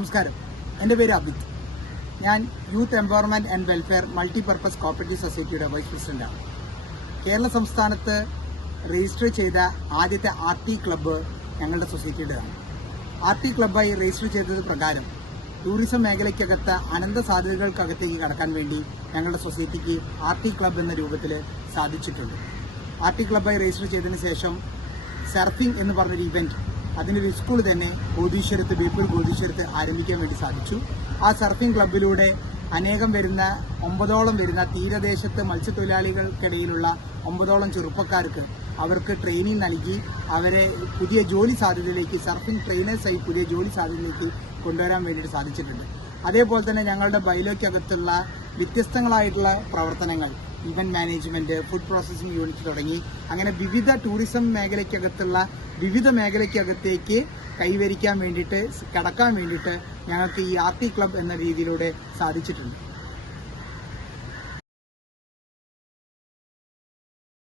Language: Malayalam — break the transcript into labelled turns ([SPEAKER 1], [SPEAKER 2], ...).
[SPEAKER 1] നമസ്കാരം. എന്റെ പേര് അബിത്. ഞാൻ youth empowerment and welfare multi purpose cooperative സൊസൈറ്റിയുടെ വൈസ് പ്രസിഡന്റാണ് കേരള സംസ്ഥാനത്ത് രജിസ്റ്റർ ചെയ്ത ആദ്യത്തെ ആർ ടി ക്ലബ്ബ് ഞങ്ങളുടെ സൊസൈറ്റിയുടേതാണ് ആർ ടി ക്ലബ്ബായി രജിസ്റ്റർ ചെയ്തത് പ്രകാരം ടൂറിസം മേഖലയ്ക്കകത്ത് അനന്ത സാധ്യതകൾക്കകത്തേക്ക് കടക്കാൻ വേണ്ടി ഞങ്ങളുടെ സൊസൈറ്റിക്ക് ആർ ടി ക്ലബ്ബ് എന്ന രൂപത്തിൽ സാധിച്ചിട്ടുണ്ട്. ആർ ടി ക്ലബ്ബായി രജിസ്റ്റർ ചെയ്തതിന് ശേഷം സർഫിംഗ് എന്ന് പറഞ്ഞൊരു ഇവന്റ് അതിനൊരു സ്കൂൾ തന്നെ ഗോതീശ്വരത്ത് ബീപ്പിൾ ഗോതീശ്വരത്ത് ആരംഭിക്കാൻ വേണ്ടി സാധിച്ചു. ആ സർഫിംഗ് ക്ലബിലൂടെ അനേകം വരുന്ന ഒമ്പതോളം വരുന്ന തീരദേശത്ത് മത്സ്യത്തൊഴിലാളികൾക്കിടയിലുള്ള ഒമ്പതോളം ചെറുപ്പക്കാർക്ക് അവർക്ക് ട്രെയിനിങ് നൽകി. അവരെ പുതിയ ജോലി സാധ്യതയിലേക്ക് സർഫിംഗ് ട്രെയിനേഴ്സായി പുതിയ ജോലി സാധ്യതയിലേക്ക് കൊണ്ടുവരാൻ വേണ്ടിയിട്ട് സാധിച്ചിട്ടുണ്ട്. അതേപോലെ തന്നെ ഞങ്ങളുടെ ബൈലോയ്ക്കകത്തുള്ള വ്യത്യസ്തങ്ങളായിട്ടുള്ള പ്രവർത്തനങ്ങൾ. Event management food processing unit തുടങ്ങി. അങ്ങനെ വിവിധ ടൂറിസം മേഖലയ്ക്കകത്തുള്ള വിവിധ മേഖലയ്ക്കകത്തേക്ക് കൈവരിക്കാൻ വേണ്ടിയിട്ട് കടക്കാൻ വേണ്ടിയിട്ട് ഞങ്ങൾക്ക് ഈ ആർ ടി ക്ലബ് എന്ന രീതിയിലൂടെ സാധിച്ചിട്ടുണ്ട്.